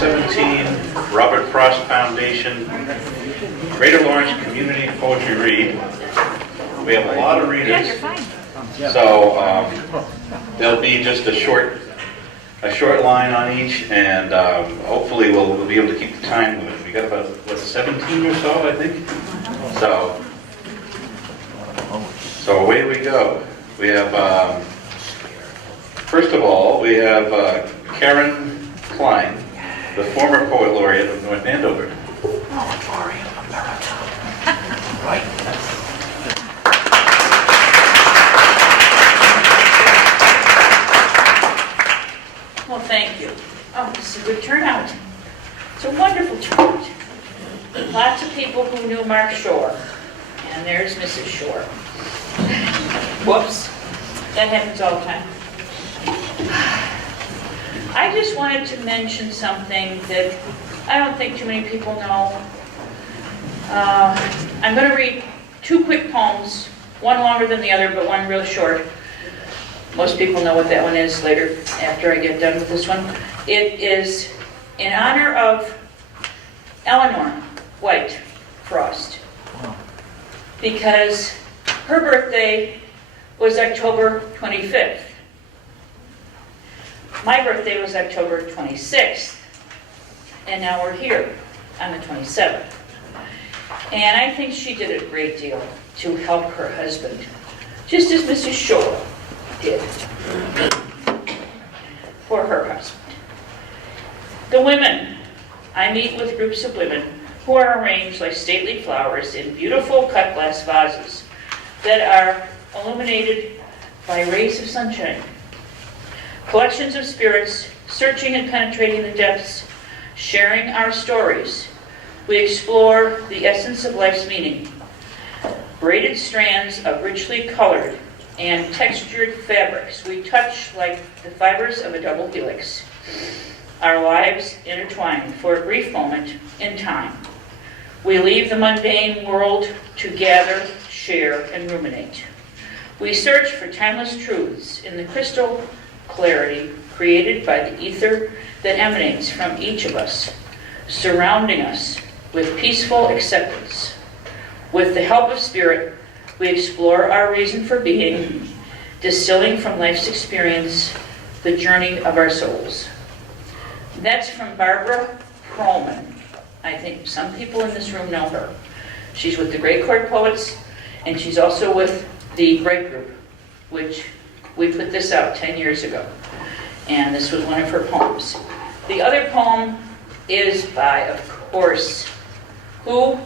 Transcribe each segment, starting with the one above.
2017 Robert Frost Foundation Greater Lawrence Community Poetry Read. We have a lot of readers, so there'll be just a short line on each, and hopefully we'll be able to keep the time moving. We got about 17 or so, I think. So away we go. We have first of all we have Karen Klein, the former poet laureate of North Andover. Well, thank you. Oh, this is a good turnout. It's a wonderful turnout. Lots of people who knew Mark Shore. And there's Mrs. Shore. Whoops. That happens all the time. I just wanted to mention something that I don't think too many people know. I'm going to read two quick poems, one longer than the other, but one real short. Most people know what that one is later, after I get done with this one. It is in honor of Eleanor White Frost, because her birthday was October 25th. My birthday was October 26th, and now we're here on the 27th. And I think she did a great deal to help her husband, just as Mrs. Shore did for her husband. The women. I meet with groups of women who are arranged like stately flowers in beautiful cut glass vases that are illuminated by rays of sunshine. Collections of spirits, searching and penetrating the depths, sharing our stories. We explore the essence of life's meaning. Braided strands of richly colored and textured fabrics we touch like the fibers of a double helix. Our lives intertwine for a brief moment in time. We leave the mundane world to gather, share, and ruminate. We search for timeless truths in the crystal clarity created by the ether that emanates from each of us, surrounding us with peaceful acceptance. With the help of spirit, we explore our reason for being, distilling from life's experience the journey of our souls. That's from Barbara Perlman. I think some people in this room know her. She's with the Gray Court Poets, and she's also with the Bright Group, which we put this out 10 years ago. And this was one of her poems. The other poem is by, of course, who?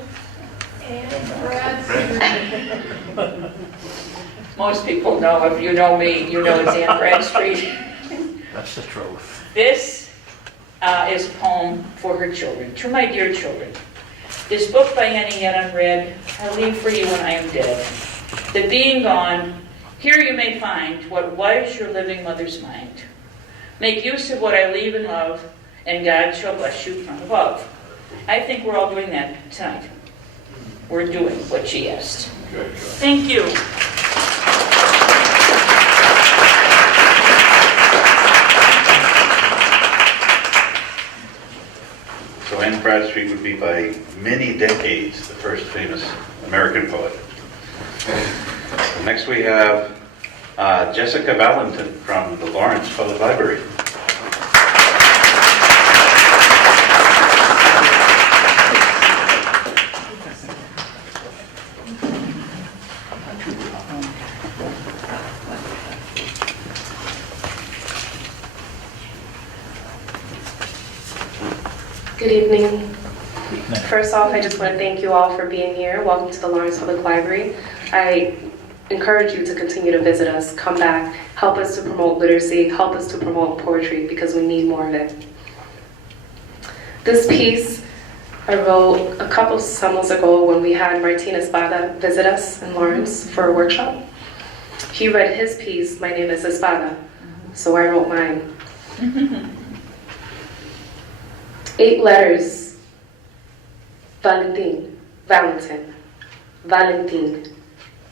Most people know, if you know me, you know it's Anne Bradstreet. That's the truth. This is a poem for her children, to my dear children. This book by Annie yet unread, I leave for you when I am dead. That being gone, here you may find what was your living mother's mind. Make use of what I leave in love, and God shall bless you from above. I think we're all doing that tonight. We're doing what she asked. Thank you. So Anne Bradstreet would be by many decades the first famous American poet. Next we have Jessica Valentin from the Lawrence Public Library. Good evening. First off, I just want to thank you all for being here. Welcome to the Lawrence Public Library. I encourage you to continue to visit us, come back, help us to promote literacy, help us to promote poetry, because we need more of it. This piece I wrote a couple summers ago when we had Martin Espada visit us in Lawrence for a workshop. He read his piece, My Name is Espada, so I wrote mine. 8 letters, Valentin.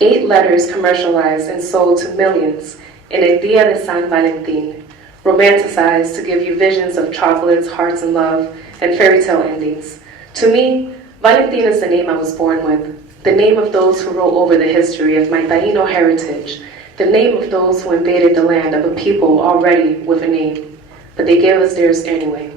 8 letters commercialized and sold to millions in El Día de San Valentín, romanticized to give you visions of chocolates, hearts, and love, and fairy tale endings. To me, Valentin is the name I was born with, the name of those who wrote over the history of my Taino heritage, the name of those who invaded the land of a people already with a name, but they gave us theirs anyway.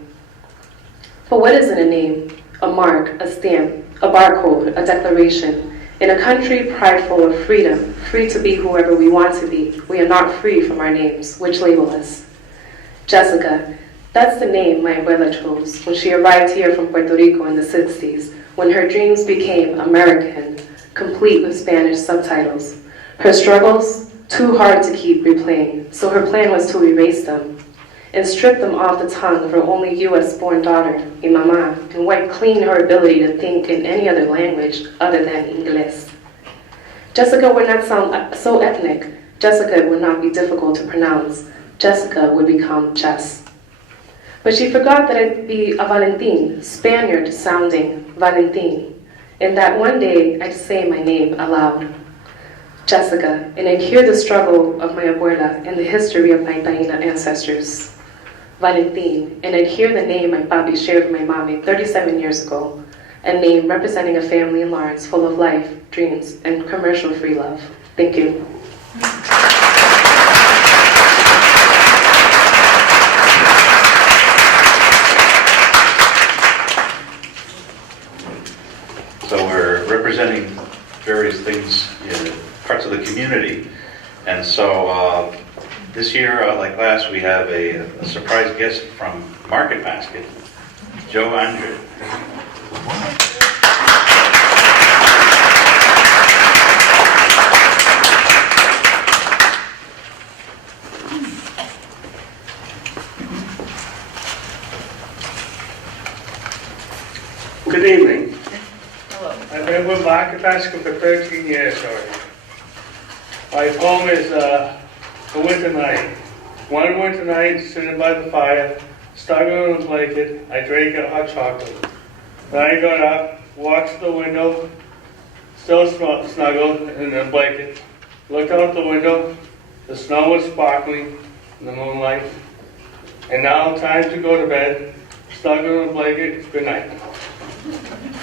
But what isn't a name? A mark, a stamp, a barcode, a declaration. In a country prideful of freedom, free to be whoever we want to be, we are not free from our names, which label us. Jessica, that's the name my abuela chose when she arrived here from Puerto Rico in the 60s, when her dreams became American, complete with Spanish subtitles. Her struggles, too hard to keep replaying, so her plan was to erase them and strip them off the tongue of her only US-born daughter, mi mamá, and wipe clean her ability to think in any other language other than English. Jessica would not sound so ethnic. Jessica would not be difficult to pronounce. Jessica would become Jess. But she forgot that I'd be a Valentin, Spaniard-sounding Valentin, and that one day I'd say my name aloud. Jessica, and I'd hear the struggle of my abuela and the history of my Taina ancestors. Valentin, and I'd hear the name my papi shared with my mommy 37 years ago, a name representing a family in Lawrence full of life, dreams, and commercial-free love. Thank you. So we're representing various things in parts of the community. And so this year, like last, we have a surprise guest from Market Basket, Joe Andre. Good evening. Hello. I've been with Market Basket for 13 years already. My poem is a winter night. One winter night, sitting by the fire, snuggled in a blanket, I drank a hot chocolate. Then I got up, walked to the window, still snuggled in a blanket, looked out the window, the snow was sparkling in the moonlight, and now time to go to bed, snuggled in a blanket, good night.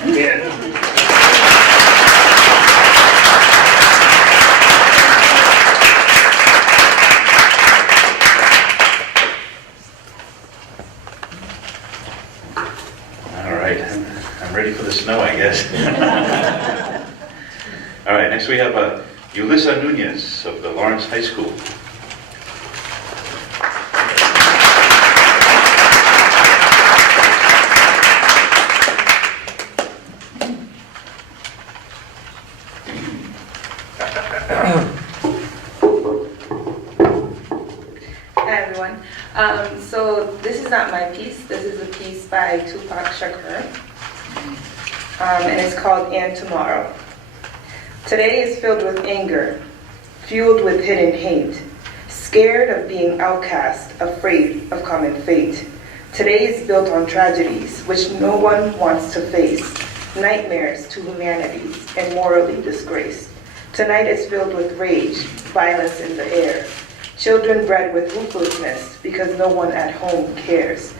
Yeah. All right, I'm ready for the snow, I guess. All right, next we have Yulissa Nunez of the Lawrence High School. Hi everyone. So this is not my piece. This is a piece by Tupac Shakur, and it's called "And Tomorrow." Today is filled with anger, fueled with hidden hate, scared of being outcast, afraid of common fate. Today is built on tragedies which no one wants to face, nightmares to humanity, and morally disgraced. Tonight is filled with rage, violence in the air, children bred with ruthlessness because no one at home cares.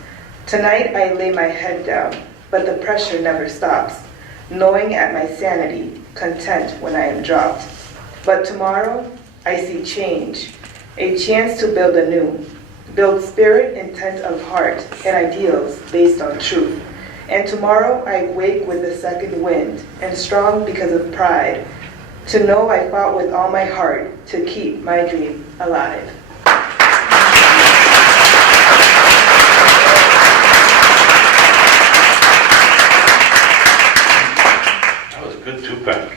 Tonight I lay my head down, but the pressure never stops, knowing at my sanity, content when I am dropped. But tomorrow I see change, a chance to build anew, build spirit, intent of heart, and ideals based on truth. And tomorrow I wake with a second wind, and strong because of pride, to know I fought with all my heart to keep my dream alive. That was good, Tupac.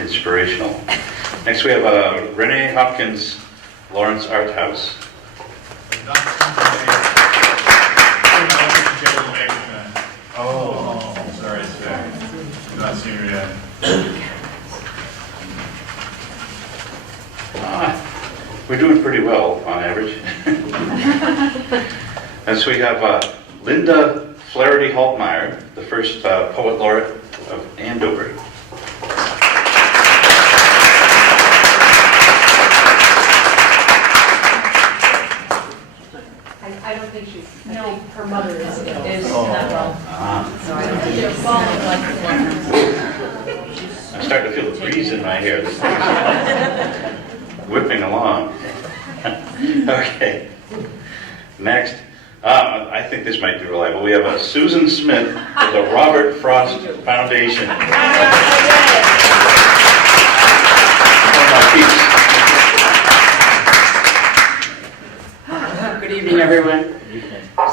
Inspirational. Next we have Renee Hopkins, Lawrence Art House. Oh, sorry, sir. You've not seen her yet. We're doing pretty well on average. And so we have Linda Flaherty Haltmeyer, the first poet laureate of Andover. Her mother is not well. So I don't think they're falling like the I'm starting to feel the breeze in my hair. This thing's whipping along. Okay. Next, I think this might be reliable. We have Susan Smith of the Robert Frost Foundation. One of my peeps. Good evening, everyone.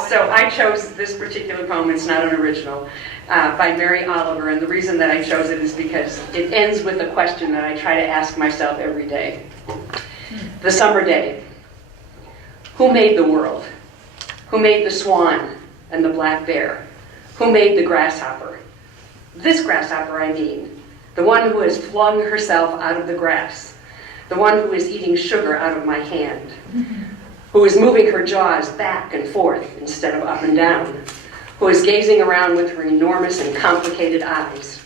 So I chose this particular poem, it's not an original, by Mary Oliver, and the reason that I chose it is because it ends with a question that I try to ask myself every day. The summer day. Who made the world? Who made the swan and the black bear? Who made the grasshopper? This grasshopper, I mean, the one who has flung herself out of the grass, the one who is eating sugar out of my hand, who is moving her jaws back and forth instead of up and down, who is gazing around with her enormous and complicated eyes.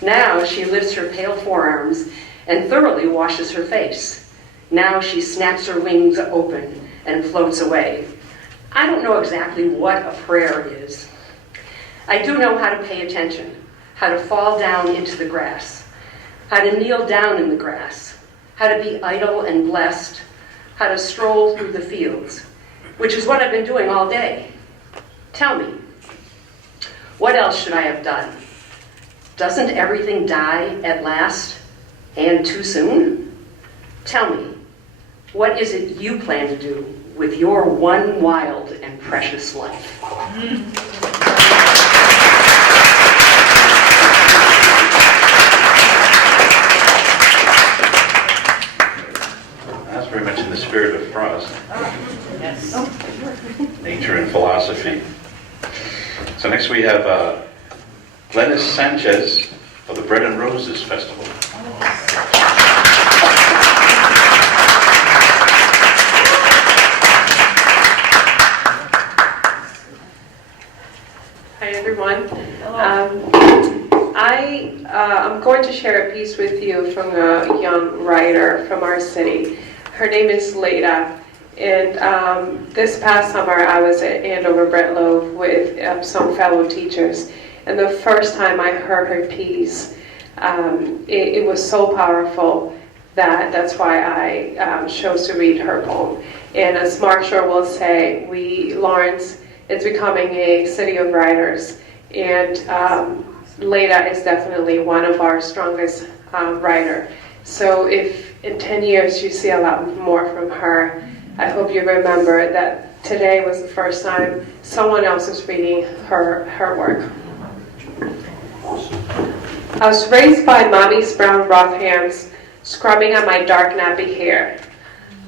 Now she lifts her pale forearms and thoroughly washes her face. Now she snaps her wings open and floats away. I don't know exactly what a prayer is. I do know how to pay attention, how to fall down into the grass, how to kneel down in the grass, how to be idle and blessed, how to stroll through the fields, which is what I've been doing all day. Tell me, what else should I have done? Doesn't everything die at last, and too soon? Tell me, what is it you plan to do with your one wild and precious life? That's very much in the spirit of Frost. Yes. Nature and philosophy. So next we have Glenys Sanchez of the Bread and Roses Festival. Hi everyone. I'm going to share a piece with you from a young writer from our city. Her name is Leda, and this past summer I was at Andover Bread Loaf with some fellow teachers, and the first time I heard her piece, it was so powerful that's why I chose to read her poem. And as Mark Shore will say, Lawrence is becoming a city of writers, and Leda is definitely one of our strongest writer. So if in 10 years you see a lot more from her, I hope you remember that today was the first time someone else is reading her work. I was raised by mommy's brown rough hands, scrubbing at my dark nappy hair.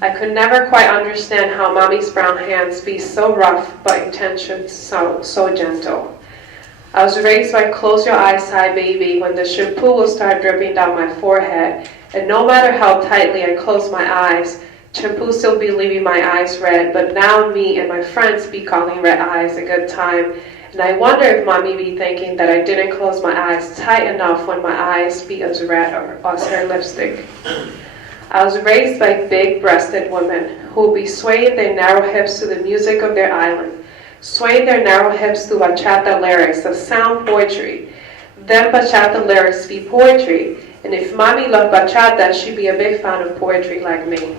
I could never quite understand how mommy's brown hands be so rough but intentions so gentle. I was raised by close your eyes tie baby when the shampoo will start dripping down my forehead, and no matter how tightly I close my eyes, shampoo still be leaving my eyes red, but now me and my friends be calling red eyes a good time, and I wonder if mommy be thinking that I didn't close my eyes tight enough when my eyes be as red as her lipstick. I was raised by big-breasted women who will be swaying their narrow hips to the music of their island, swaying their narrow hips to bachata lyrics that sound poetry. Then bachata lyrics be poetry, and if mommy loved bachata, she'd be a big fan of poetry like me.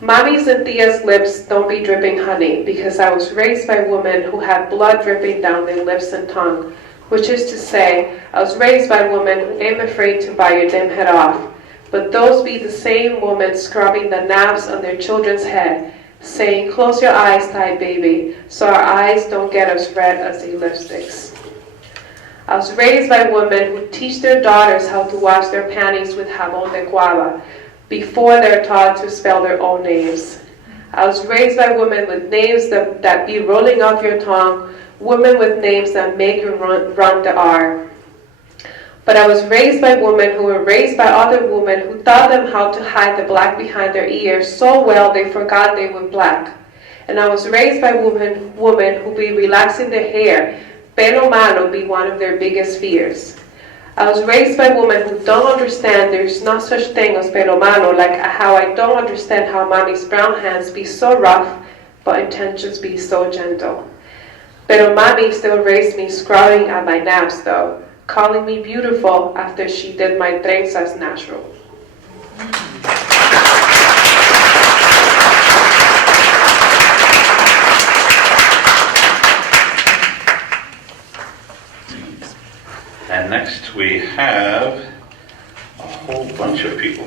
Mommy's and Tia's lips don't be dripping honey, because I was raised by women who had blood dripping down their lips and tongue, which is to say, I was raised by women who ain't afraid to bite your damn head off, but those be the same women scrubbing the knobs on their children's head, saying, close your eyes tight, baby, so our eyes don't get as red as the lipsticks. I was raised by women who teach their daughters how to wash their panties with jabón de guava before they're taught to spell their own names. I was raised by women with names that be rolling off your tongue, women with names that make you run the R. But I was raised by women who were raised by other women who taught them how to hide the black behind their ears so well they forgot they were black. And I was raised by women who be relaxing their hair. Pelo malo be one of their biggest fears. I was raised by women who don't understand there's no such thing as pelo malo, like how I don't understand how mommy's brown hands be so rough, but intentions be so gentle. Pero mami still raised me scrawling at my naps though, calling me beautiful after she did my trenzas natural. And next we have a whole bunch of people.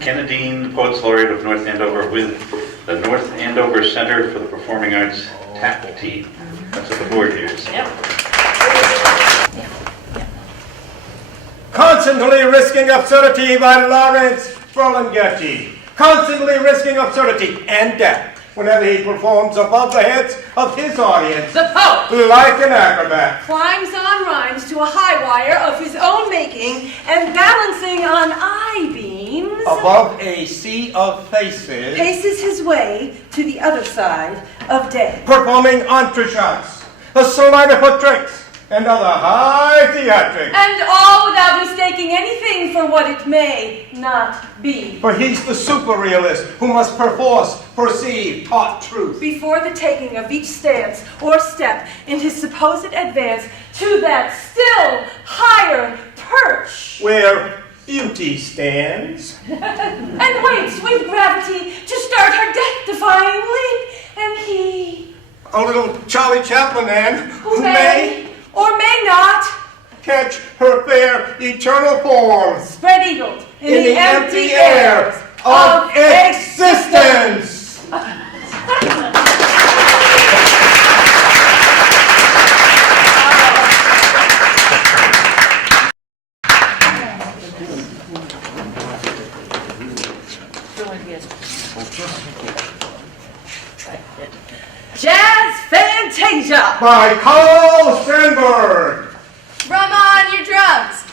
Kennedine, Poets Laureate of North Andover, with the North Andover Center for the Performing Arts TAP team. That's what the board hears. Yep. Constantly risking absurdity by Lawrence Ferlinghetti. Constantly risking absurdity and death whenever he performs above the heads of his audience. The Pope Like an acrobat. climbs on rhymes to a high wire of his own making and balancing on I-beams, Above a sea of faces. paces his way to the other side of day. Performing entreshots, a sleight of foot tricks, and other high theatrics. And all without mistaking anything for what it may not be. For he's the super realist who must perforce perceive hot truth. Before the taking of each stance or step in his supposed advance to that still higher perch, Where beauty stands. and waits with gravity to start her death-defying leap. And he, A little Charlie Chaplin man who may or may not, catch her fair eternal form spread-eagled in the empty air of existence. Jazz Fantasia! By Carl Sandburg. Drum on your drums.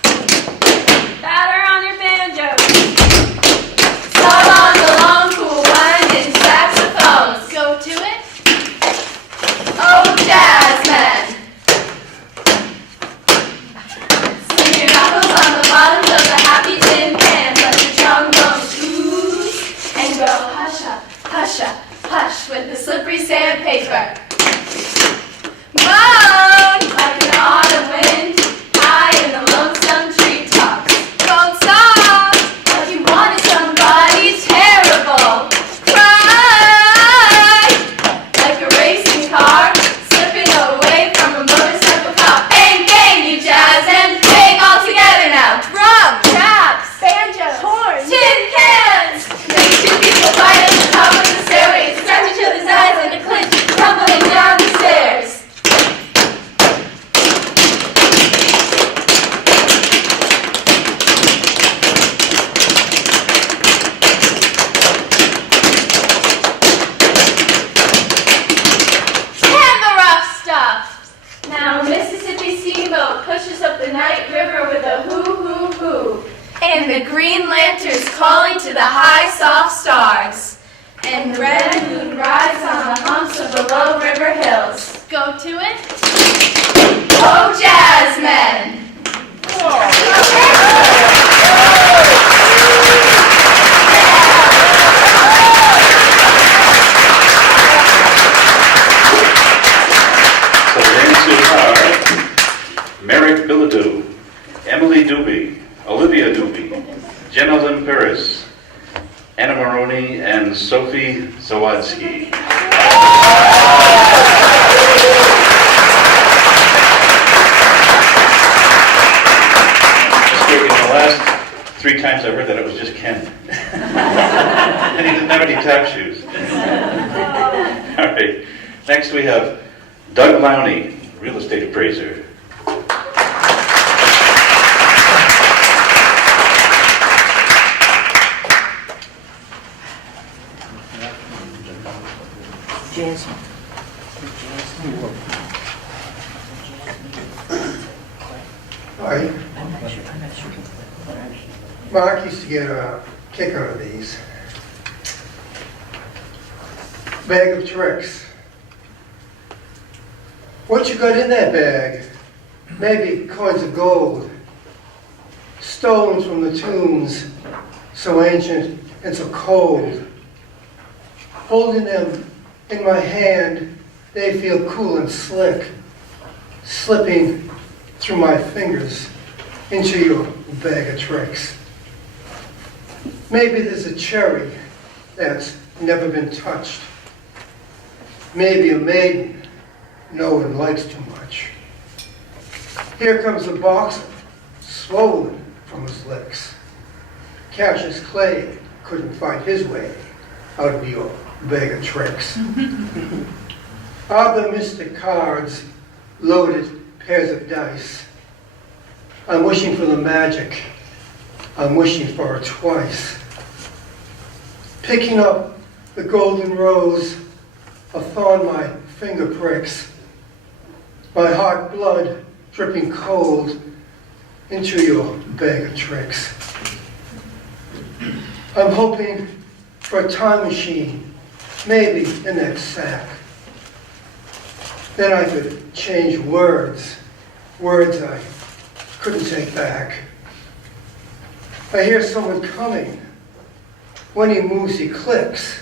Batter on your banjos. Sub on the long, cool, winding saxophones. Go to it. Oh, jazzmen. Sing your knuckles on the bottoms of the happy tin cans. Let the trombones ooze and go hush-up, hush-up, hush with the slippery sandpaper. Moan like an autumn wind, high in the lonesome treetops. Don't stop like you wanted somebody terrible. Cry like a racing car, slipping away from a motorcycle cop. Bang, bang, you jazz and bang all together now. Drum, taps, banjos, horns, tin cans. Make two people fight at the top of the stairway, scratch each other's eyes in a clinch, tumbling down the stairs. And the rough stuff. Now Mississippi Steamboat pushes up the night river with a hoo-hoo-hoo. And the green lanterns calling to the high soft stars. And the red moon rides on the humps of the low river hills. Go to it. Oh, jazzmen. So the dancers are Merrick Billadou, Emily Doobie, Olivia Doobie, Jenna Lynn Paris, Anna Maroney, and Sophie Zawadsky. The last 3 times I heard that it was just Ken. And he didn't have any tap shoes. All right. Next we have Doug Lowney, real estate appraiser. Hi. Mark used to get a kick out of these. Bag of tricks. What you got in that bag? Maybe coins of gold, stones from the tombs, so ancient and so cold. Holding them In my hand, they feel cool and slick, slipping through my fingers into your bag of tricks. Maybe there's a cherry that's never been touched. Maybe a maiden no one likes too much. Here comes the boxer, swollen from his licks. Cassius Clay couldn't find his way out of your bag of tricks. Are the mystic cards loaded pairs of dice? I'm wishing for the magic. I'm wishing for it twice. Picking up the golden rose, a thorn my finger pricks. My heart blood dripping cold into your bag of tricks. I'm hoping for a time machine, maybe in that sack. Then I could change words, words I couldn't take back. I hear someone coming. When he moves, he clicks.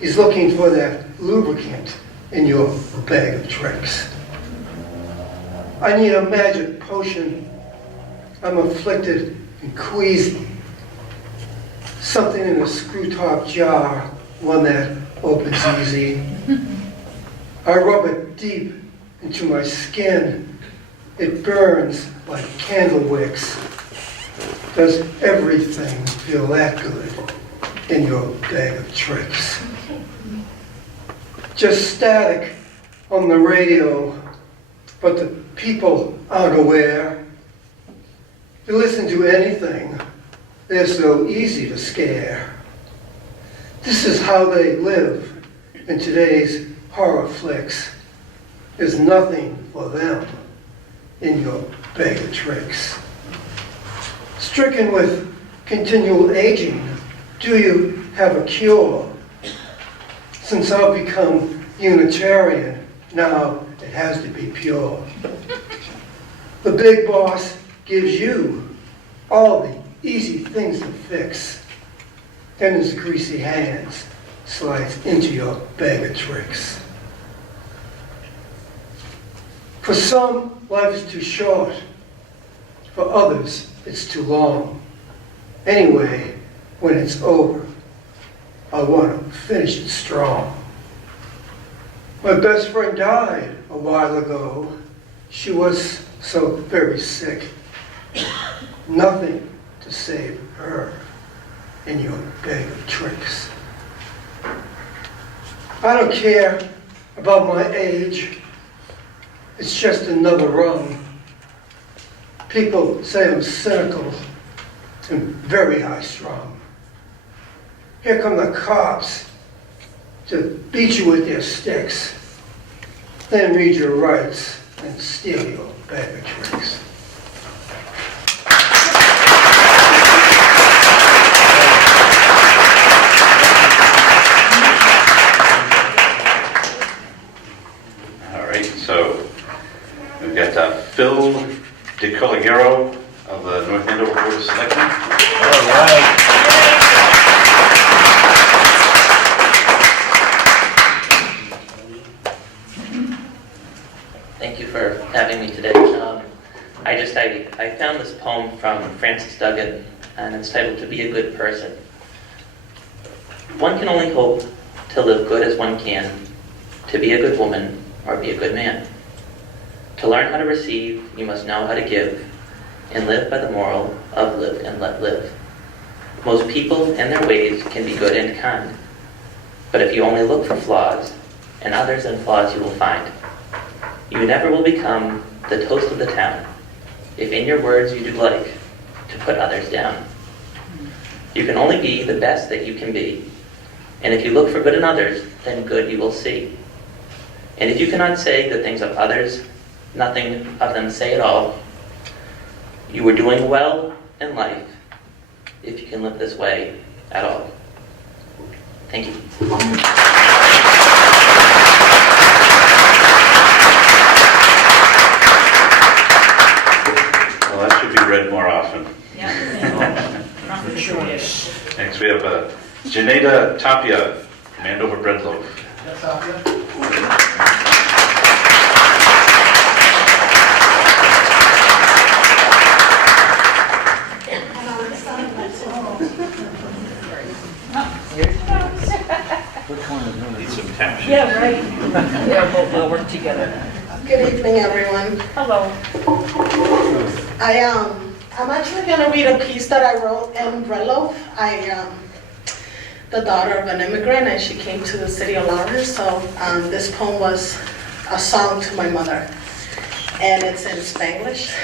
He's looking for that lubricant in your bag of tricks. I need a magic potion. I'm afflicted and queasy. Something in a screw-top jar, one that opens easy. I rub it deep into my skin. It burns like candle wicks. Does everything feel that good in your bag of tricks? Just static on the radio, but the people aren't aware. They listen to anything. They're so easy to scare. This is how they live in today's horror flicks. There's nothing for them in your bag of tricks. Stricken with continual aging, do you have a cure? Since I've become Unitarian, now it has to be pure. The big boss gives you all the easy things to fix. Then his greasy hands slides into your bag of tricks. For some, life is too short. For others, it's too long. Anyway, when it's over, I want to finish it strong. My best friend died a while ago. She was so very sick. Nothing to save her in your bag of tricks. I don't care about my age. It's just another rung. People say I'm cynical and very high-strung. Here come the cops to beat you with their sticks, then read your rights and steal your bag of tricks. All right, so we've got Phil DeColiero of the North Andover Board of Selectmen. All right. Thank you for having me today. I found this poem from Francis Duggan, and it's titled "To Be a Good Person." One can only hope to live good as one can, to be a good woman or be a good man. To learn how to receive, you must know how to give, and live by the moral of live and let live. Most people and their ways can be good and kind, but if you only look for flaws, and others and flaws you will find, you never will become the toast of the town, if in your words you do like to put others down. You can only be the best that you can be, and if you look for good in others, then good you will see. And if you cannot say good things of others, nothing of them say at all, you are doing well in life, if you can live this way at all. Thank you. Well, that should be read more often. Yeah. Next we have Janeda Tapia, from Andover Bread Loaf. Need some tap. Yeah, right. Yeah, we'll work together. Good evening, everyone. Hello. I'm actually gonna read a piece that I wrote in Rello. The daughter of an immigrant, and she came to the city of Lawrence. So this poem was a song to my mother, and it's in Spanglish.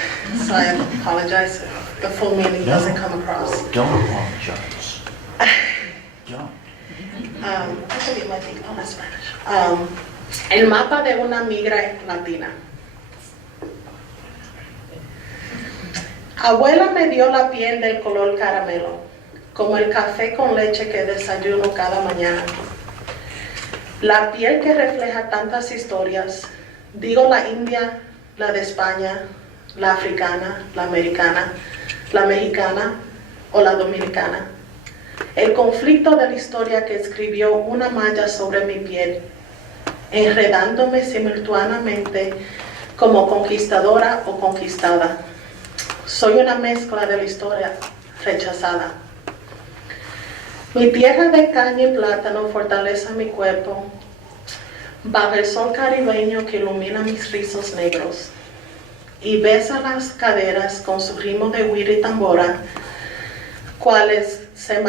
So I apologize if the full meaning doesn't come across. Don't apologize. Don't. I can get my thing on Spanish. El mapa de una migra latina. Abuela me dio la piel del color caramelo, como el café con leche que desayuno cada mañana. La piel que refleja tantas historias, digo la india, la de España, la africana, la americana, la mexicana o la dominicana. El conflicto de la historia que escribió una malla sobre mi piel, enredándome simultáneamente como conquistadora o conquistada. Soy una mezcla de la historia rechazada. Mi tierra de caña y plátano fortalece mi cuerpo bajo el sol caribeño que ilumina mis rizos negros y besa las caderas con su ritmo de güira y tambora, cuales se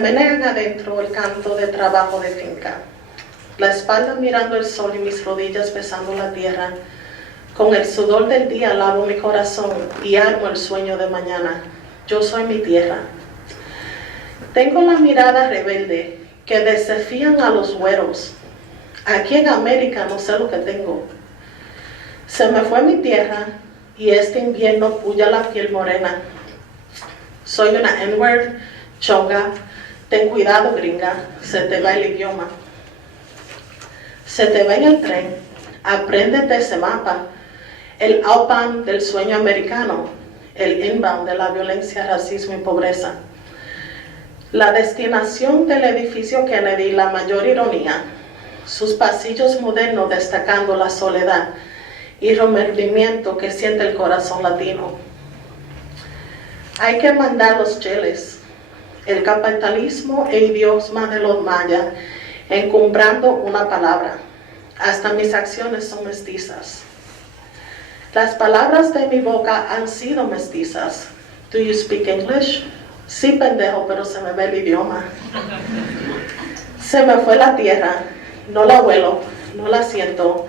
menean adentro el canto de trabajo de finca. La espalda mirando el sol y mis rodillas besando la tierra. Con el sudor del día lavo mi corazón y armo el sueño de mañana. Yo soy mi tierra. Tengo la mirada rebelde que desafían a los güeros. Aquí en América no sé lo que tengo. Se me fue mi tierra y este invierno puya la piel morena. Soy una N-word, chonga, ten cuidado gringa, se te va el idioma. Se te va en el tren, apréndete ese mapa. El outbound del sueño americano, el inbound de la violencia, racismo y pobreza. La destinación del edificio Kennedy, la mayor ironía, sus pasillos modernos destacando la soledad y remordimiento que siente el corazón latino. Hay que mandar los cheles, el capitalismo e idioma de los mayas, encumbrando una palabra. Hasta mis acciones son mestizas. Las palabras de mi boca han sido mestizas. Do you speak English? Sí, pendejo, pero se me ve el idioma. Se me fue la tierra, no la huelo, no la siento.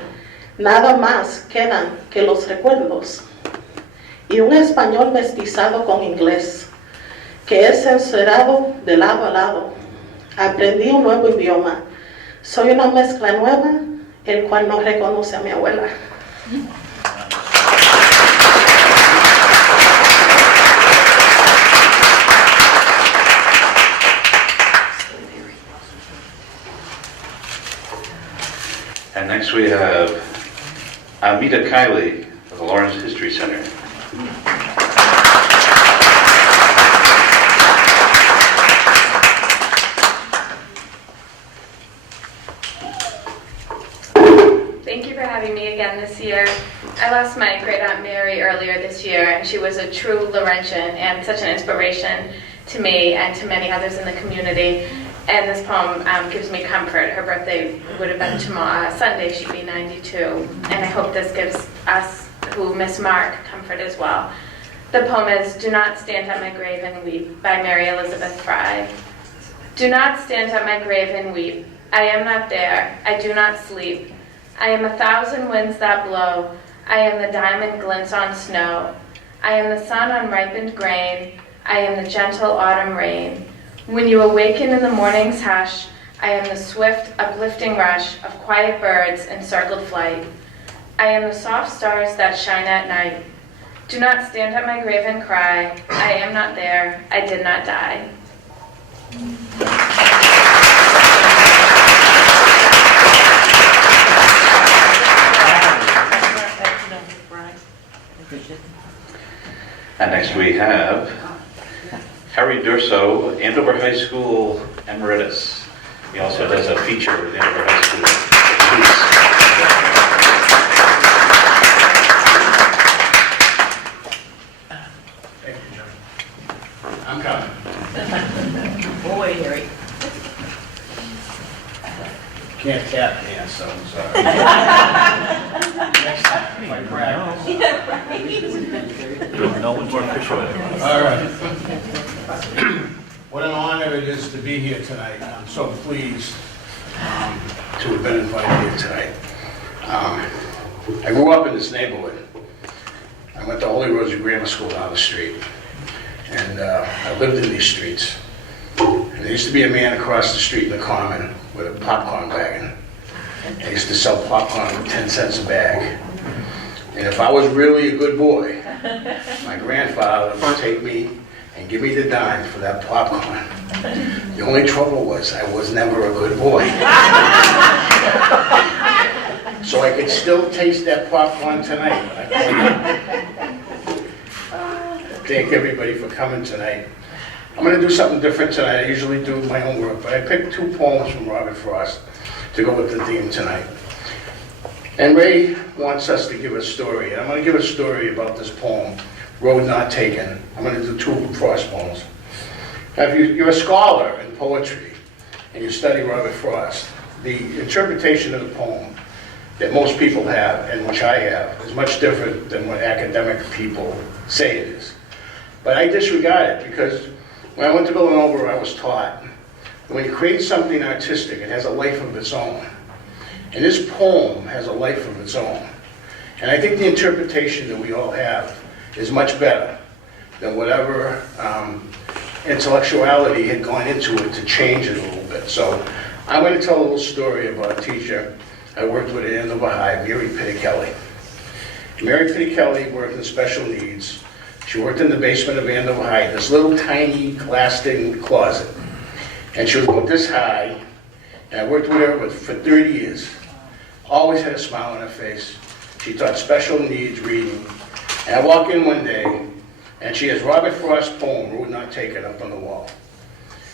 Nada más quedan que los recuerdos. Y un español mestizado con inglés, que es censurado de lado a lado. Aprendí un nuevo idioma. Soy una mezcla nueva, el cual no reconoce a mi abuela. And next we have Amita Kiley of the Lawrence History Center. Thank you for having me again this year. I lost my great aunt Mary earlier this year, and she was a true Laurentian and such an inspiration to me and to many others in the community. And this poem gives me comfort. Her birthday would have been tomorrow, Sunday. She'd be 92, and I hope this gives us who miss Mark comfort as well. The poem is "Do Not Stand at My Grave and Weep" by Mary Elizabeth Fry. Do not stand at my grave and weep. I am not there. I do not sleep. I am 1,000 winds that blow. I am the diamond glints on snow. I am the sun on ripened grain. I am the gentle autumn rain. When you awaken in the morning's hush, I am the swift, uplifting rush of quiet birds in circled flight. I am the soft stars that shine at night. Do not stand at my grave and cry. I am not there. I did not die. And next we have Harry Durso, Andover High School Emeritus. He also does a feature with Andover High School. Thank you, John. I'm coming. Boy, Harry. Can't tap dance, so I'm sorry. Next time, if I practice. Yeah, right. No one's more official. All right. What an honor it is to be here tonight. I'm so pleased to have been invited here tonight. I grew up in this neighborhood. I went to Holy Rosary Grammar School down the street. And I lived in these streets. And there used to be a man across the street in the common with a popcorn wagon. And he used to sell popcorn for 10 cents a bag. And if I was really a good boy, my grandfather would take me and give me the dime for that popcorn. The only trouble was I was never a good boy. So I could still taste that popcorn tonight. Thank everybody for coming tonight. I'm going to do something different tonight. I usually do my own work, but I picked 2 poems from Robert Frost to go with the theme tonight. And Ray wants us to give a story. I'm going to give a story about this poem, Road Not Taken. I'm going to do 2 Frost poems. Now, if you're a scholar in poetry and you study Robert Frost, the interpretation of the poem that most people have, and which I have, is much different than what academic people say it is. But I disregard it because when I went to Villanova, I was taught that when you create something artistic, it has a life of its own. And this poem has a life of its own. And I think the interpretation that we all have is much better than whatever intellectuality had gone into it to change it a little bit. So I'm going to tell a little story about a teacher I worked with at Andover High, Mary Pitticelli. Mary Pitticelli worked in special needs. She worked in the basement of Andover High, this little tiny glassed-in closet. And she was about this high, and I worked with her for 30 years. Always had a smile on her face. She taught special needs reading. And I walk in one day, and she has Robert Frost's poem, Road Not Taken, up on the wall.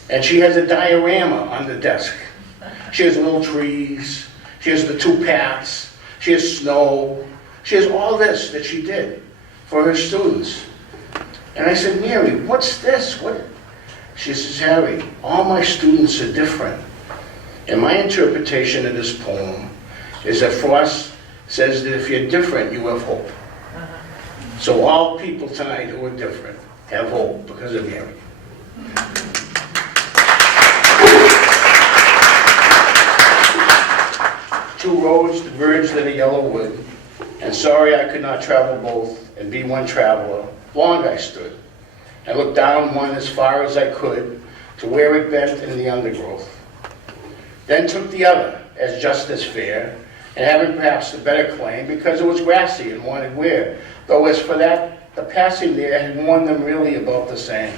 And she has a diorama on the desk. She has little trees. She has the 2 paths. She has snow. She has all this that she did for her students. And I said, Mary, what's this? What? She says, Harry, all my students are different. And my interpretation of this poem is that Frost says that if you're different, you have hope. So all people tonight who are different have hope because of Mary. 2 roads diverged in a yellow wood, and sorry I could not travel both and be one traveler. Long I stood. I looked down one as far as I could to where it bent in the undergrowth. Then took the other as just as fair, and having perhaps the better claim because it was grassy and wanted wear, though as for that, the passing there had worn them really about the same.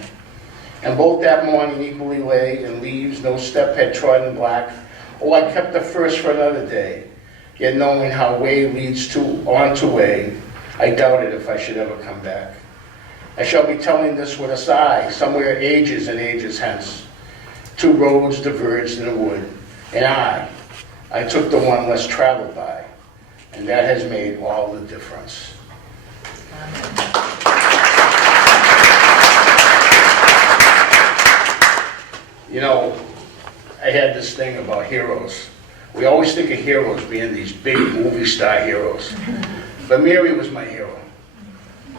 And both that morning equally lay in leaves no step had trodden black. Oh, I kept the first for another day, yet knowing how way leads on to way, I doubted if I should ever come back. I shall be telling this with a sigh, somewhere ages and ages hence. 2 roads diverged in a wood, and I took the one less traveled by, and that has made all the difference. You know, I had this thing about heroes. We always think of heroes being these big movie star heroes. But Mary was my hero.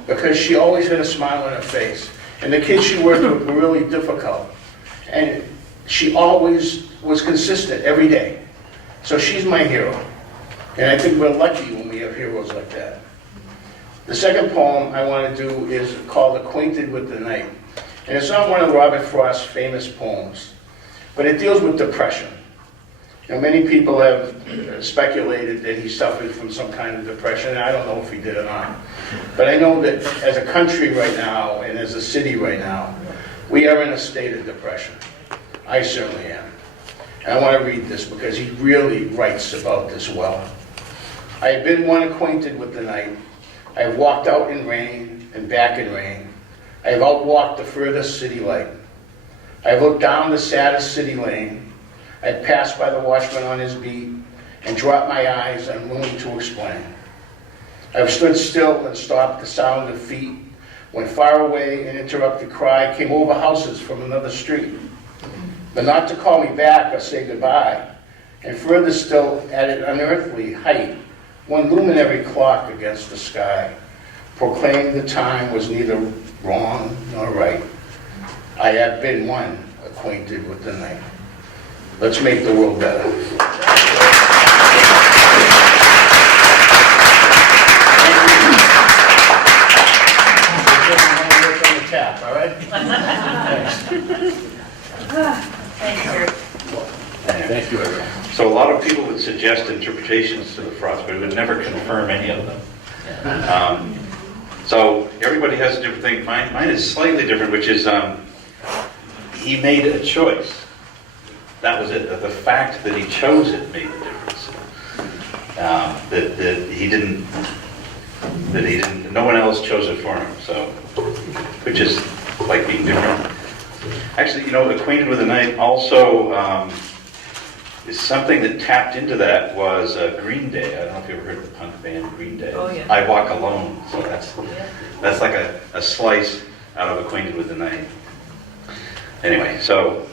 Because she always had a smile on her face. And the kids she worked with were really difficult. And she always was consistent every day. So she's my hero. And I think we're lucky when we have heroes like that. The second poem I want to do is called Acquainted with the Night. And it's not one of Robert Frost's famous poems, but it deals with depression. You know, many people have speculated that he suffered from some kind of depression, and I don't know if he did or not. But I know that as a country right now, and as a city right now, we are in a state of depression. I certainly am. And I want to read this because he really writes about this well. I have been one acquainted with the night. I have walked out in rain and back in rain. I have outwalked the furthest city light. I have looked down the saddest city lane. I'd pass by the watchman on his beat and drop my eyes, unwilling to explain. I've stood still and stopped the sound of feet when far away an interrupted cry came over houses from another street. But not to call me back or say goodbye, and further still at an unearthly height, one luminary clock against the sky proclaimed the time was neither wrong nor right. I have been one acquainted with the night. Let's make the world better. Tap, all right? Thank you. So a lot of people would suggest interpretations to the frost, but it would never confirm any of them. So everybody has a different thing. Mine is slightly different, which is he made a choice. That was it. The fact that he chose it made the difference. No one else chose it for him. So, which is like being different. Actually, Acquainted with the Night also is something that tapped into that was Green Day. I don't know if you ever heard of the punk band Green Day. Oh, yeah. I Walk Alone. So that's like a slice out of Acquainted with the Night. Anyway, so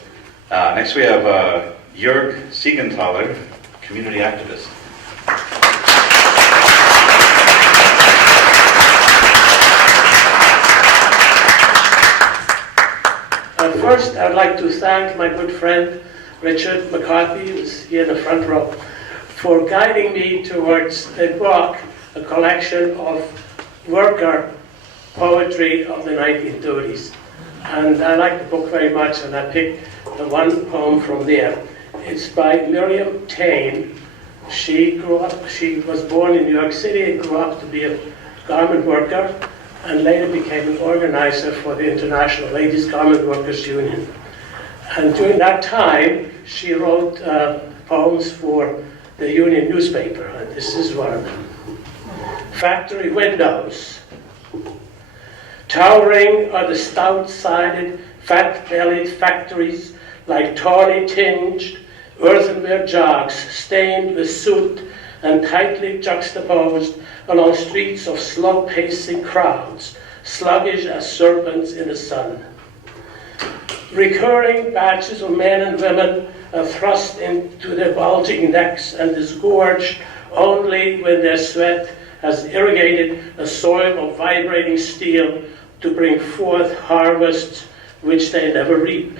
next we have Jörg Siegenthaler, community activist. First, I'd like to thank my good friend Richard McCarthy, who's here in the front row, for guiding me towards a book, a collection of worker poetry of the 1930s. And I like the book very much, and I picked the one poem from there. It's by Miriam Tain. She was born in New York City and grew up to be a garment worker, and later became an organizer for the International Ladies Garment Workers Union. And during that time, she wrote poems for the union newspaper, and this is one of them. Factory windows. Towering are the stout-sided, fat-bellied factories like tawny-tinged earthenware jugs stained with soot and tightly juxtaposed along streets of slow-pacing crowds, sluggish as serpents in the sun. Recurring batches of men and women are thrust into their bulging necks and disgorged only when their sweat has irrigated a soil of vibrating steel to bring forth harvests which they never reap.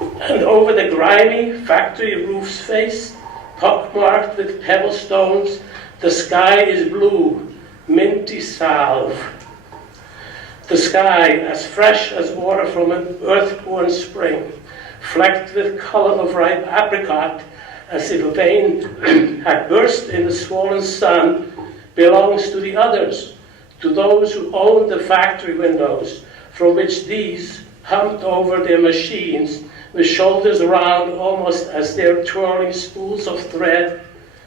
And over the grimy factory roof's face, pockmarked with pebble stones, the sky is blue, minty salve. The sky as fresh as water from an earth-born spring, flecked with color of ripe apricot, as if a vein had burst in the swollen sun, belongs to the others, to those who own the factory windows, from which these, humped over their machines, with shoulders round almost as their twirling spools of thread,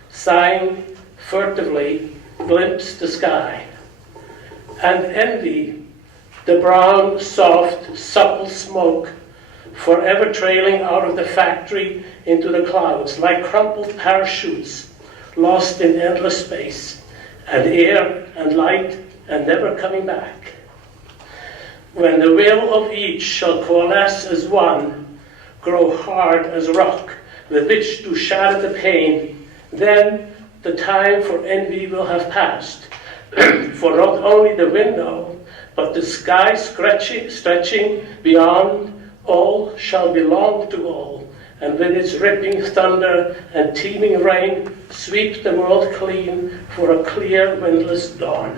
sighing furtively, glimpse the sky. And envy the brown, soft, supple smoke, forever trailing out of the factory into the clouds, like crumpled parachutes, lost in endless space, and air and light, and never coming back. When the will of each shall coalesce as one, grow hard as rock, with which to shatter the pain, then the time for envy will have passed. For not only the window, but the sky stretching beyond, all shall belong to all, and with its ripping thunder and teeming rain, sweep the world clean for a clear, windless dawn.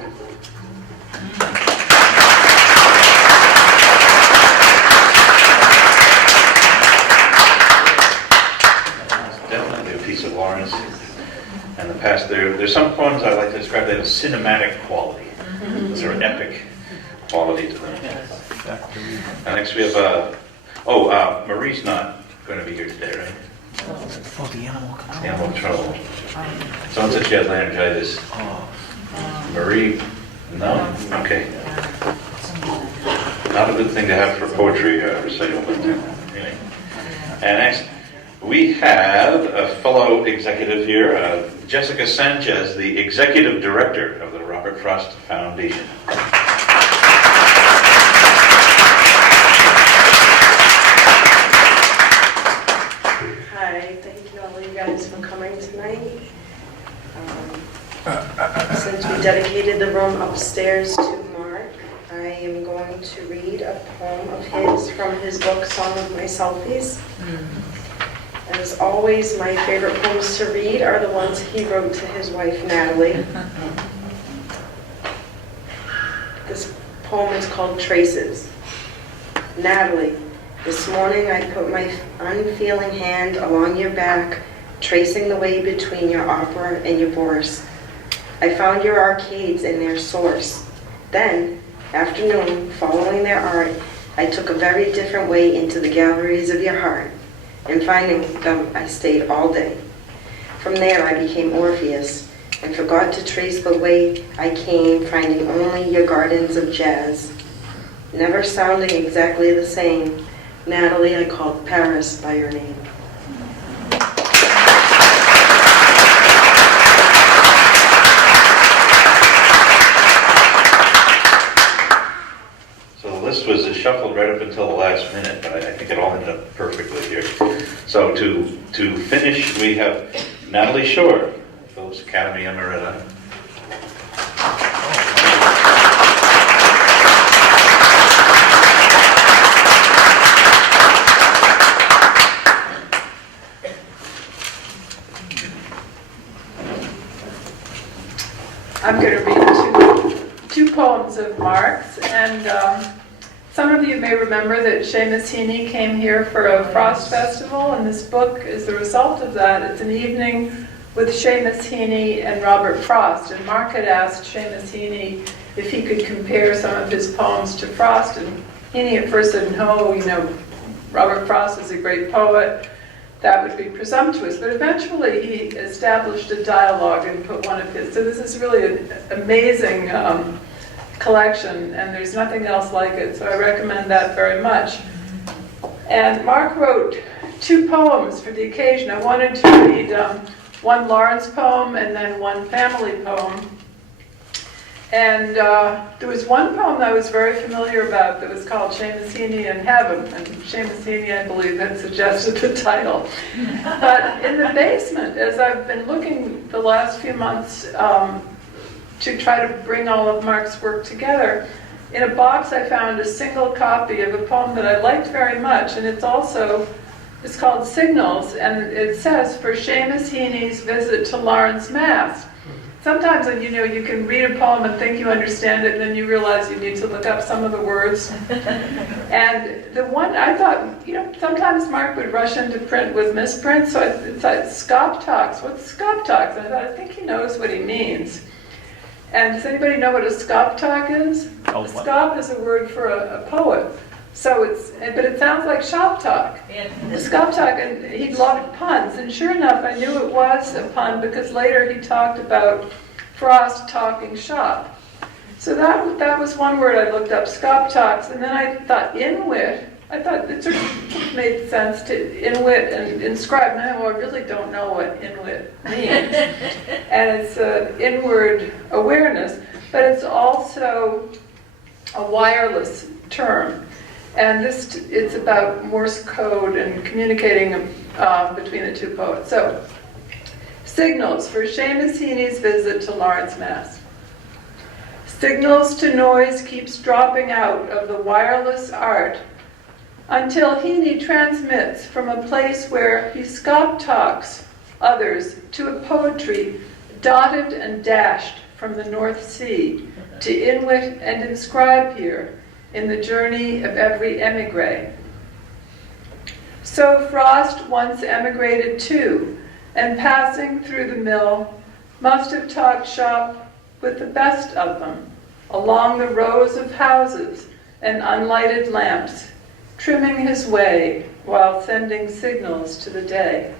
Definitely a piece of Lawrence and the past. There's some poems I like to describe that as cinematic quality. Sort of epic quality to them. And next we have, Marie's not going to be here today, right? Oh, the animal control. The animal control. Someone said she had laryngitis. Marie, no? Okay. Not a good thing to have for poetry recital, but anyway. And next We have a fellow executive here, Jessica Sanchez, the Executive Director of the Robert Frost Foundation. Hi, thank you all you guys for coming tonight. Since we dedicated the room upstairs to Mark, I am going to read a poem of his from his book, Song of My Selfies. As always, my favorite poems to read are the ones he wrote to his wife, Natalie. This poem is called Traces. Natalie, this morning I put my unfeeling hand along your back, tracing the way between your opera and your Bourse. I found your arcades and their source. Then, afternoon, following their art, I took a very different way into the galleries of your heart. And finding them, I stayed all day. From there, I became Orpheus and forgot to trace the way I came, finding only your gardens of jazz. Never sounding exactly the same, Natalie, I called Paris by your name. So the list was shuffled right up until the last minute, but I think it all ended up perfectly here. So to finish, we have Natalie Shore, Phillips Academy Emerita. I'm going to read two poems of Mark's, and some of you may remember that Seamus Heaney came here for a Frost Festival, and this book is the result of that. It's an evening with Seamus Heaney and Robert Frost, and Mark had asked Seamus Heaney if he could compare some of his poems to Frost, and Heaney at first said, no, Robert Frost is a great poet. That would be presumptuous, but eventually he established a dialogue and put one of his. So this is really an amazing collection, and there's nothing else like it, so I recommend that very much. And Mark wrote two poems for the occasion. I wanted to read one Lawrence poem and then one family poem. And there was one poem that I was very familiar about that was called Seamus Heaney in Heaven, and Seamus Heaney, I believe, had suggested the title. But in the basement, as I've been looking the last few months to try to bring all of Mark's work together, in a box I found a single copy of a poem that I liked very much, and it's called Signals, and it says, for Seamus Heaney's visit to Lawrence, Mass. Sometimes, you can read a poem and think you understand it, and then you realize you need to look up some of the words. And the one I thought, sometimes Mark would rush into print with misprints, so it's like Skoptox. What's Skoptox? And I thought, I think he knows what he means. And does anybody know what a Skoptok is? Oh, a skop is a word for a poet. So but it sounds like shop talk. A Skoptok, and he loved puns, and sure enough, I knew it was a pun because later he talked about Frost talking shop. So that was one word I looked up, Skoptox, and then I thought Inuit. I thought it sort of made sense to Inuit and inscribe. And I really don't know what Inuit means. And it's inward awareness, but it's also a wireless term. And it's about Morse code and communicating between the two poets. So, signals for Seamus Heaney's visit to Lawrence, Mass. Signals to noise keeps dropping out of the wireless art until Heaney transmits from a place where he Skoptoks others to a poetry dotted and dashed from the North Sea to Inuit and inscribe here in the journey of every emigre. So Frost once emigrated too, and passing through the mill, must have talked shop with the best of them, along the rows of houses and unlighted lamps, trimming his way while sending signals to the day.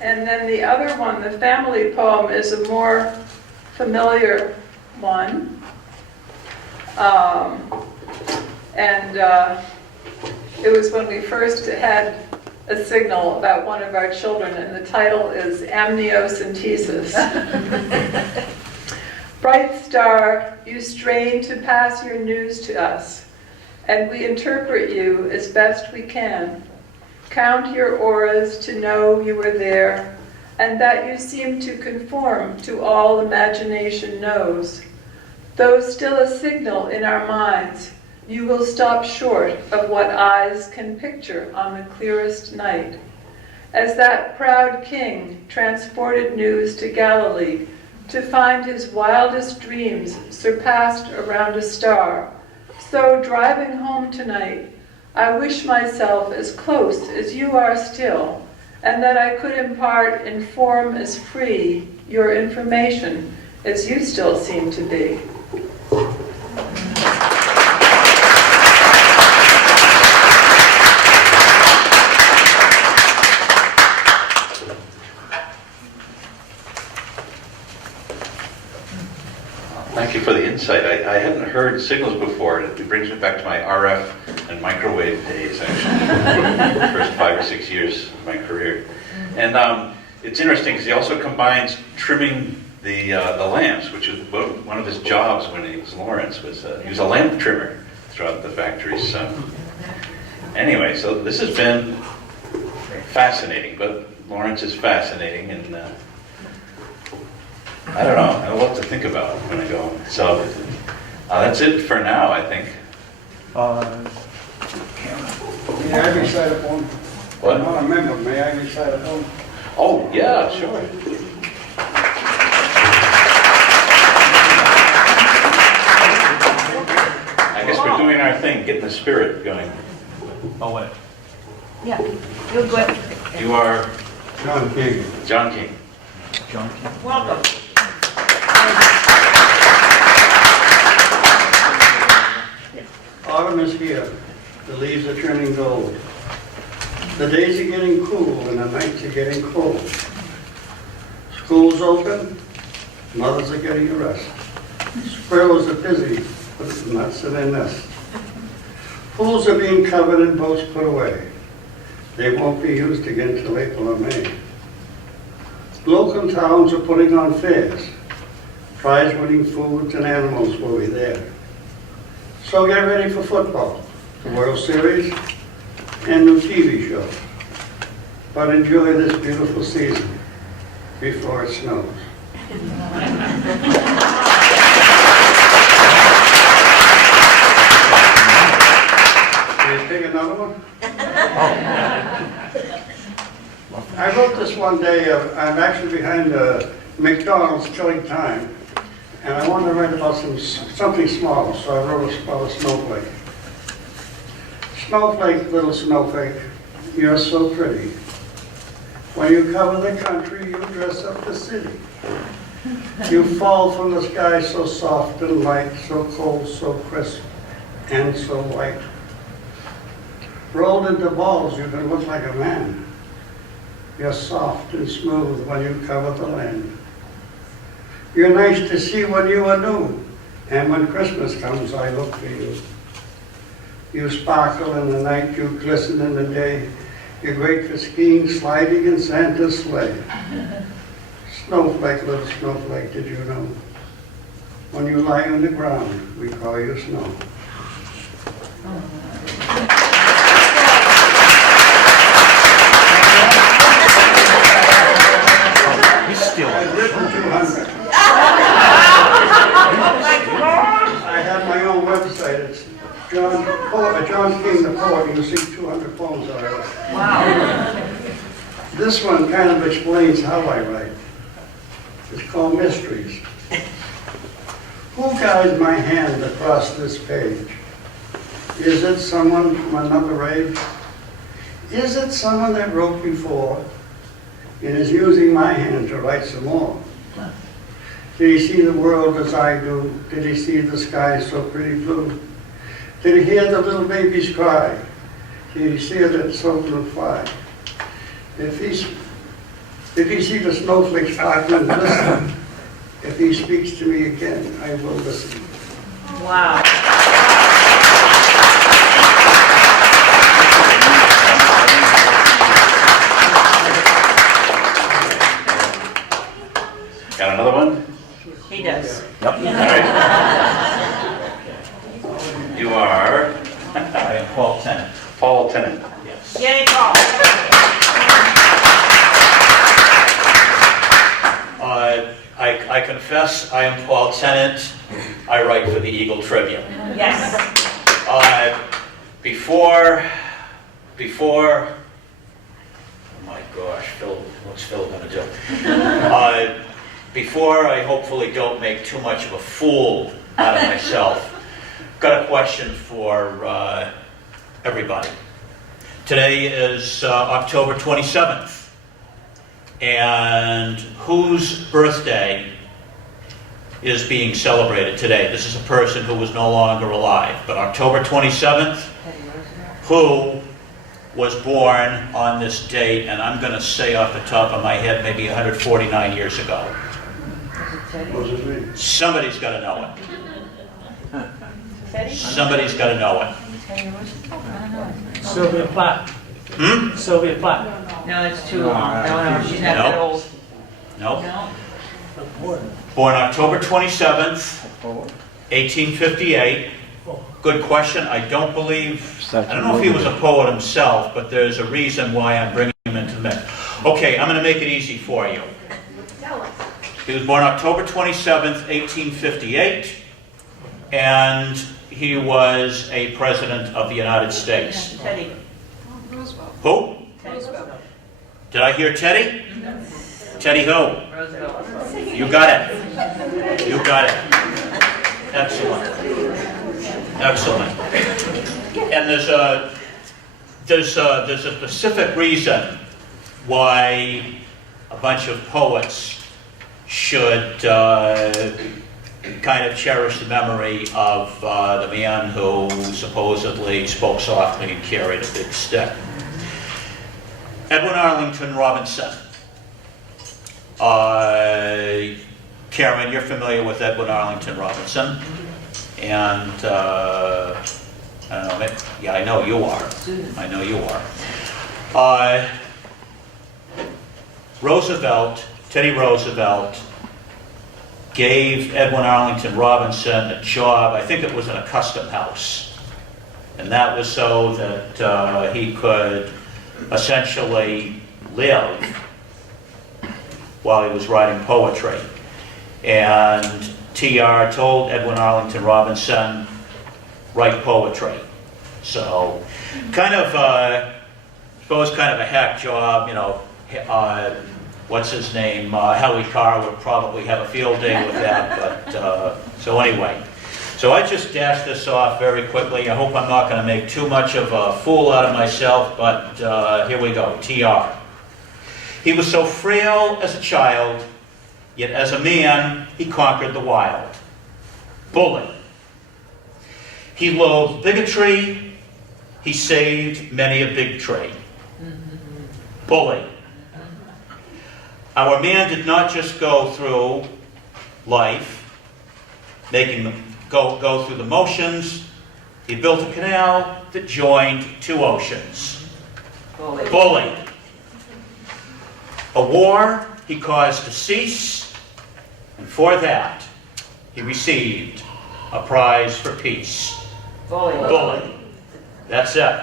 And then the other one, the family poem, is a more familiar one. It was when we first had a signal about one of our children, and the title is Amniocentesis. Bright star, you strain to pass your news to us, and we interpret you as best we can. Count your auras to know you are there, and that you seem to conform to all imagination knows. Though still a signal in our minds, you will stop short of what eyes can picture on the clearest night. As that proud king transported news to Galilee to find his wildest dreams surpassed around a star, so driving home tonight, I wish myself as close as you are still, and that I could impart in form as free your information as you still seem to be. Thank you for the insight. I hadn't heard signals before. It brings me back to my RF and microwave days, actually, the first 5 or 6 years of my career. And it's interesting because he also combines trimming the lamps, which is one of his jobs when he was Lawrence, was he was a lamp trimmer throughout the factories. Anyway, so this has been fascinating, but Lawrence is fascinating, and I don't know. I have a lot to think about when I go home. So that's it for now, I think. May I recite a poem? What? I'm not a member. May I recite a poem? Oh, yeah, sure. I guess we're doing our thing, getting the spirit going. Oh, what? Yeah, you're good. You are? John King. John King. John King. Welcome. Autumn is here. The leaves are turning gold. The days are getting cool and the nights are getting cold. School's open. Mothers are getting a rest. Squirrels are busy, but nuts in their nest. Pools are being covered and boats put away. They won't be used again till April or May. Local towns are putting on fairs. Prize-winning foods and animals will be there. So get ready for football, the World Series, and new TV shows. But enjoy this beautiful season before it snows. Can you pick another one? I wrote this one day. I'm actually behind McDonald's killing time. And I wanted to write about something small, so I wrote about a snowflake. Snowflake, little snowflake, you're so pretty. When you cover the country, you dress up the city. You fall from the sky so soft and light, so cold, so crisp, and so white. Rolled into balls, you can look like a man. You're soft and smooth when you cover the land. You're nice to see when you are new, and when Christmas comes, I look for you. You sparkle in the night, you glisten in the day. You're great for skiing, sliding in Santa's sleigh. Snowflake, little snowflake, did you know? When you lie on the ground, we call you snow. He's still. I've written 200. I have my own website. It's John King the Poet. You'll see 200 poems that I wrote. Wow. This one kind of explains how I write. It's called Mysteries. Who guides my hand across this page? Is it someone from another age? Is it someone that wrote before and is using my hand to write some more? Did he see the world as I do? Did he see the sky so pretty blue? Did he hear the little babies cry? Did he see that so blue fly? Did he see the snowflakes sparkling and listen? If he speaks to me again, I will listen. Wow. He does. All right. You are? I am Paul Tennant. Paul Tennant. Yes. Yay, Paul. I confess I am Paul Tennant. I write for the Eagle Tribune. Yes. Before, oh my gosh, Phil, what's Phil gonna do? Before I hopefully don't make too much of a fool out of myself, got a question for everybody. Today is October 27th, and whose birthday is being celebrated today? This is a person who is no longer alive, but October 27th, who was born on this date, and I'm going to say off the top of my head, maybe 149 years ago. Somebody's got to know it. Somebody's got to know it. Sylvia Plath. Sylvia Plath. No, it's too long. No, she's not that old. Nope. No. Born October 27th, 1858. Good question. I don't know if he was a poet himself, but there's a reason why I'm bringing him into the mix. Okay, I'm going to make it easy for you. He was born October 27th, 1858, and he was a president of the United States. Teddy. Roosevelt. Who? Roosevelt. Did I hear Teddy? Teddy who? Roosevelt. You got it. You got it. Excellent. Excellent. And there's a specific reason why a bunch of poets should kind of cherish the memory of the man who supposedly spoke softly and carried a big stick. Edwin Arlington Robinson. Karen, you're familiar with Edwin Arlington Robinson, and I don't know, yeah, I know you are. I know you are. Teddy Roosevelt, gave Edwin Arlington Robinson a job. I think it was in a custom house, and that was so that he could essentially live while he was writing poetry. And TR told Edwin Arlington Robinson, write poetry. So kind of, I suppose kind of a hack job, you know, what's his name? Howie Carr would probably have a field day with that, but, so anyway. So I just dashed this off very quickly. I hope I'm not going to make too much of a fool out of myself, but here we go, TR. He was so frail as a child, yet as a man, he conquered the wild. Bully. He loathed bigotry. He saved many a big tree. Bully. Our man did not just go through life, making them go through the motions. He built a canal that joined two oceans. Bully. A war he caused to cease, and for that he received a prize for peace. Bully. That's it.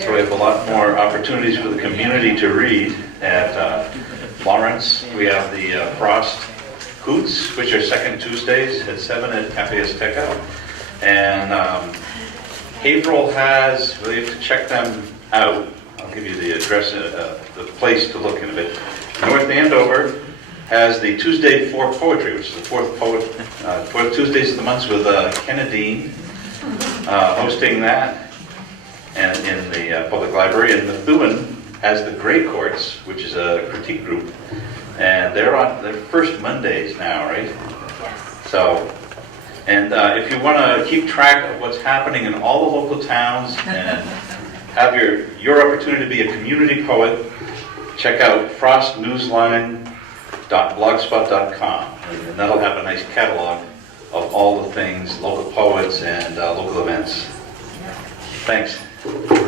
So we have a lot more opportunities for the community to read at Lawrence. We have the Frost Hoots, which are second Tuesdays at 7 at Cafe Azteca. And April has, well, you have to check them out. I'll give you the address, the place to look in a bit. North Andover has the Tuesday for Poetry, which is the fourth Tuesdays of the month with Kennedy hosting that and in the public library. And Methuen has the Gray Courts, which is a critique group. And they're on their first Mondays now, right? Yes. So, and if you want to keep track of what's happening in all the local towns and have your opportunity to be a community poet, check out frostnewsline.blogspot.com. And that'll have a nice catalog of all the things, local poets and local events. Thanks.